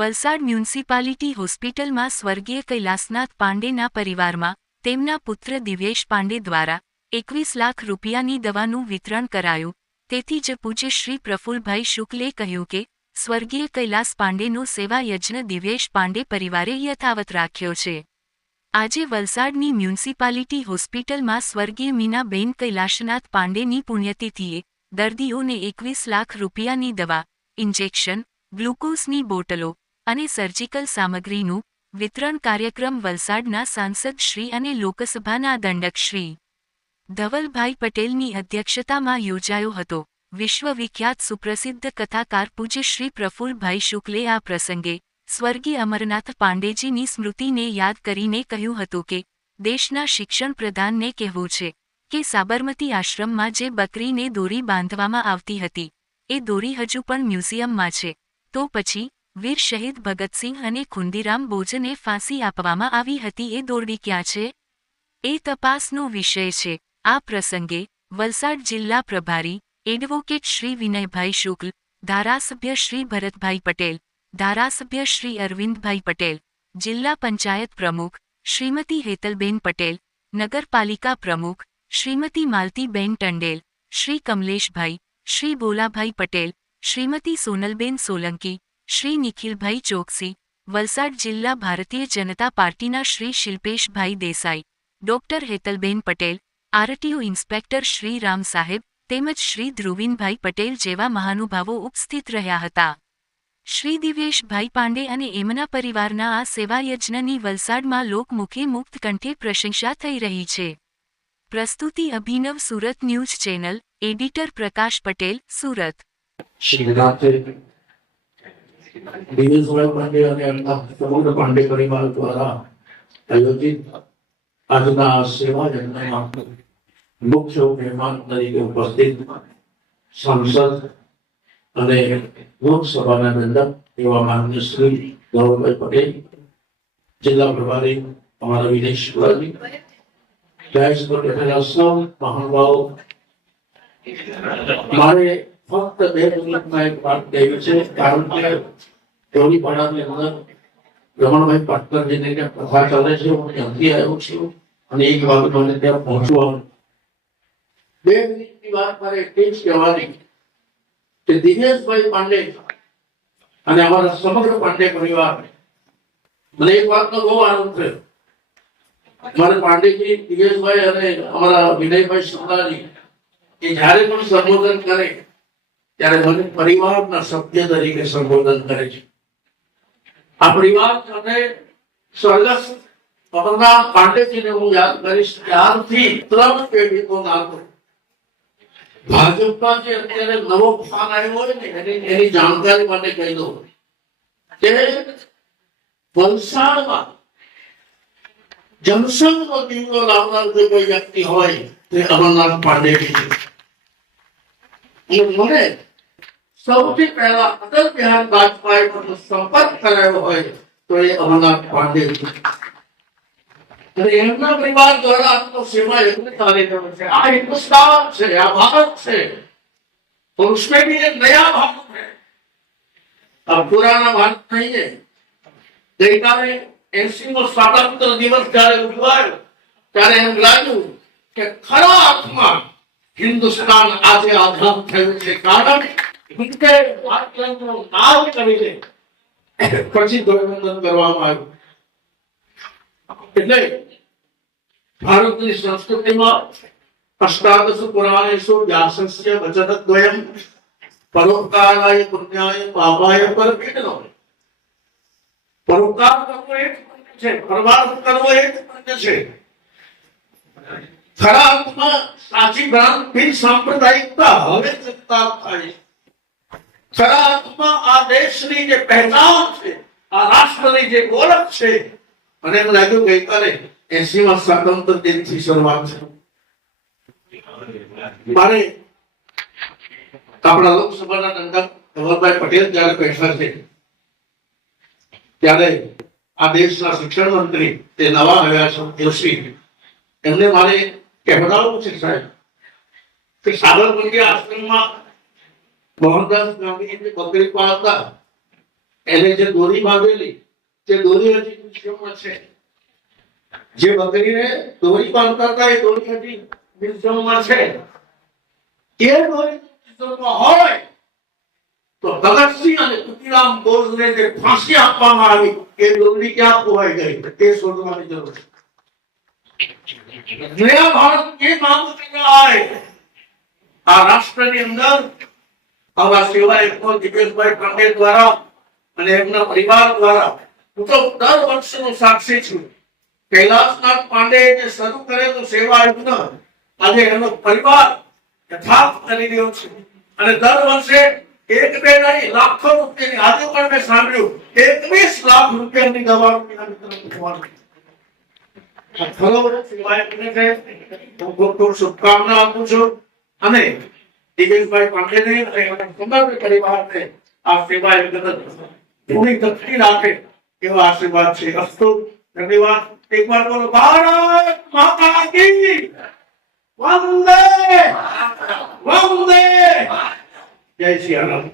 Valsad municipality હોસ્પિટલમાં સ્વર્ગીય કૈલાસનાથ પાંડેના પરિવારમાં તેમના પુત્ર દિવ્યેશ પાંડે દ્વારા 21 લાખ રૂપિયાની દવાનું વિતરણ કરાયું। તેથી જ પૂજ્ય શ્રી પ્રફુલભાઈ શુક્લે કહ્યું કે સ્વર્ગીય કૈલાસ પાંડેનો સેવા યજ્ઞ દિવ્યેશ પાંડે પરિવારે યથાવત રાખ્યો છે। આજે વલસાડની મ્યુનિસિપાલિટી હોસ્પિટલમાં સ્વર્ગીય મીનાબેન કૈલાસનાથ પાંડેની પુણ્યતિથિએ દર્દીઓને 21 લાખ રૂપિયાની દવા, ઇન્જેક્શન, ગ્લુકોઝની બોટલો અને સર્જિકલ સામગ્રીનું વિતરણ કાર્યક્રમ વલસાડના સાંસદ શ્રી અને લોકસભાના દંડક શ્રી ધવલભાઈ પટેલની અધ્યક્ષતામાં યોજાયો હતો। વિશ્વવિખ્યાત સુપ્રસિદ્ધ કથાકાર પૂજ્ય શ્રી પ્રફુલભાઈ શુક્લે આ પ્રસંગે સ્વર્ગીય અમરનાથ પાંડેજીની સ્મૃતિને યાદ કરીને કહ્યું હતું કે દેશના શિક્ષણ પ્રધાનને કહેવું છે કે સાબરમતી આશ્રમમાં જે બકરીને દોરી બાંધવામાં આવતી હતી એ દોરી હજુ પણ મ્યુઝિયમમાં છે, તો પછી વીર શહીદ ભગતસિંહ અને ખુંદીરામ બોઝને ફાંસી આપવામાં આવી હતી એ દોરડી ક્યાં છે? એ તપાસનો વિષય છે। આ પ્રસંગે વલસાડ જિલ્લા પ્રભારી એડવોકેટ શ્રી વિનયભાઈ શુક્લ, ધારાસભ્ય શ્રી ભરતભાઈ પટેલ, ધારાસભ્ય શ્રી અરવિંદભાઈ પટેલ, જિલ્લા પંચાયત પ્રમુખ શ્રીમતી હેતલબેન પટેલ, નગરપાલિકા પ્રમુખ શ્રીમતી માલતીબેન ટંડેલ, શ્રી કમલેશભાઈ, શ્રી બોલાભાઈ પટેલ, શ્રીમતી સોનલબેન સોલંકી, શ્રી નિખિલભાઈ ચોકસી, વલસાડ જિલ્લા ભારતીય જનતા પાર્ટીના Shri Shilpeshbhai Desai, doctor Hetalben Patel, RTO inspector Shri Ram સાહેબ તેમજ શ્રી ધ્રુવીનભાઈ પટેલ જેવા મહાનુભાવો ઉપસ્થિત રહ્યા હતા। શ્રી દિવ્યેશભાઈ પાંડે અને એમના પરિવારના આ સેવા યજ્ઞની વલસાડમાં લોકમુખે મુક્ત કંઠે પ્રશંસા થઈ રહી છે। પ્રસ્તુતિ અભિનવ સુરત ન્યૂઝ ચેનલ, એડિટર પ્રકાશ પટેલ, સુરત। દિવ્યેશભાઈ પાંડે અને એમના સમગ્ર પાંડે પરિવાર દ્વારા આયોજિત આજના સેવા યજ્ઞમાં મુખ્ય મહેમાન તરીકે ઉપસ્થિત સાંસદ અને લોકસભાના દંડક એવા માનનીય શ્રી ધવલભાઈ પટેલ, જિલ્લા પ્રભારી અમારા વિનય શુક્લાજી, ડાયસ્પોરા બેઠેલા સૌ મહાનુભાવો, મારે ફક્ત 2 મિનિટમાં એક વાત કહેવી છે, કારણ કે ટોલીપાડાની અંદર રમણભાઈ પાટકરજીને ત્યાં કથા ચાલે છે, હું ત્યાંથી આવ્યો છું અને એક વાત મને ત્યાં પહોંચવાનું। 2 મિનિટની વાત મારે એટલી જ કહેવાની કે દિવ્યેશભાઈ પાંડે અને અમારા સમગ્ર પાંડે પરિવાર, મને એક વાતનો બહુ આનંદ થયો। મારે પાંડેજી, દિવ્યેશભાઈ અને અમારા વિનયભાઈ શુક્લાજી એ જ્યારે પણ સંબોધન કરે ત્યારે મને પરિવારના સભ્ય તરીકે સંબોધન કરે છે। આ પરિવાર સાથે સ્વર્ગસ્થ અમરનાથ પાંડેજીને હું યાદ કરીશ। ત્યારથી 3 પેઢીનો નાતો ભાજપમાં જે અત્યારે નવો ફાન આવ્યો હોય ને એની જાણકારી માટે કહી દઉં કે વલસાડમાં જનસંઘનો દીવડો લાવનાર જો કોઈ વ્યક્તિ હોય તે અમરનાથ પાંડેજી છે। મને સૌથી પહેલા અટલ બિહારી વાજપેયી સંપર્ક કરાયો હોય તો એ અમરનાથ પાંડેજી અને એમના પરિવાર દ્વારા આપનો સેવા યજ્ઞ કાર્યક્રમ છે। આ હિન્દુસ્તાન છે, આ ભારત છે, और उसमें भी एक नया भारत है, अब पुराना भारत नहीं है। गईकाले 80मो स्वातंत्र्य दिवस જ્યારે ઉજવાયો ત્યારે એમ લાગ્યું કે ખરા અર્થમાં હિન્દુસ્તાન આજે આઝાદ થયું છે, કારણ કે ભારતનો નામ કરીને પછી ધ્વજવંદન કરવામાં આવ્યું। એટલે ભારતની સંસ્કૃતિમાં અષ્ટાદશ પુરાણેષુ વ્યાસસ્ય વચનદ્વયમ પરોપકારાય પુણ્યાય પાપાય પરપીડનો। પરોપકાર કરવો એક પુણ્ય છે, પરમાર્થ કરવો એક પુણ્ય છે। ખરા અર્થમાં સાચી ભ્રાંતિ સાંપ્રદાયિકતા હવે ચિંતા થાય। ખરા અર્થમાં આ દેશની જે પહેચાન છે, આ રાષ્ટ્રની જે ઓળખ છે, અને એમ લાગ્યું ગઈકાલે 80મા સ્વાતંત્ર્ય દિનથી શરૂઆત છે। મારે આપણા લોકસભાના દંડક ધવલભાઈ પટેલ જયારે બેઠા છે ત્યારે આ દેશના શિક્ષણ મંત્રી તે નવા આવ્યા છે જોશી, એમને મારે કહેવડાવવું છે સાહેબ કે સાબરમતી આશ્રમમાં મોહનદાસ ગાંધીજી બકરી પાળતા એને જે દોરી બાંધેલી તે દોરી હજી મ્યુઝિયમમાં છે. જે બકરીને દોરી બાંધતા હતા એ દોરી હજી મ્યુઝિયમમાં છે. એ દોરી મ્યુઝિયમમાં હોય તો ભગતસિંહ અને કુતીરામ બોઝને જે ફાંસી આપવામાં આવી એ દોરી ક્યાં ખોવાઈ ગઈ તે શોધવાની જરૂર છે. નયા ભારત की मांग कर रहा है. આ રાષ્ટ્રની અંદર આવા સેવા યજ્ઞો દિવ્યેશભાઈ પાંડે દ્વારા અને એમના પરિવાર દ્વારા હું તો દર વર્ષનો સાક્ષી છું. કૈલાસનાથ પાંડે જે શરૂ કરેલું સેવા યજ્ઞ આજે એનો પરિવાર યથાર્થ કરી રહ્યો છે. અને દર વર્ષે એક બે નહીં લાખો રૂપિયાની, આજે પણ મેં સાંભળ્યું 21 લાખ રૂપિયાની દવાનું વિતરણ થવાનું. ખૂબ શુભકામના આપું છું અને દિવ્યેશભાઈ પાંડેને અને એમના સમગ્ર પરિવારને આ સેવા પૂરી તકતી રાખે એવા આશીર્વાદ છે. અસ્તુ. ધન્યવાદ. એક વાર બોલો ભારત માતા કી વંદે વંદે. જય શ્રી રામ.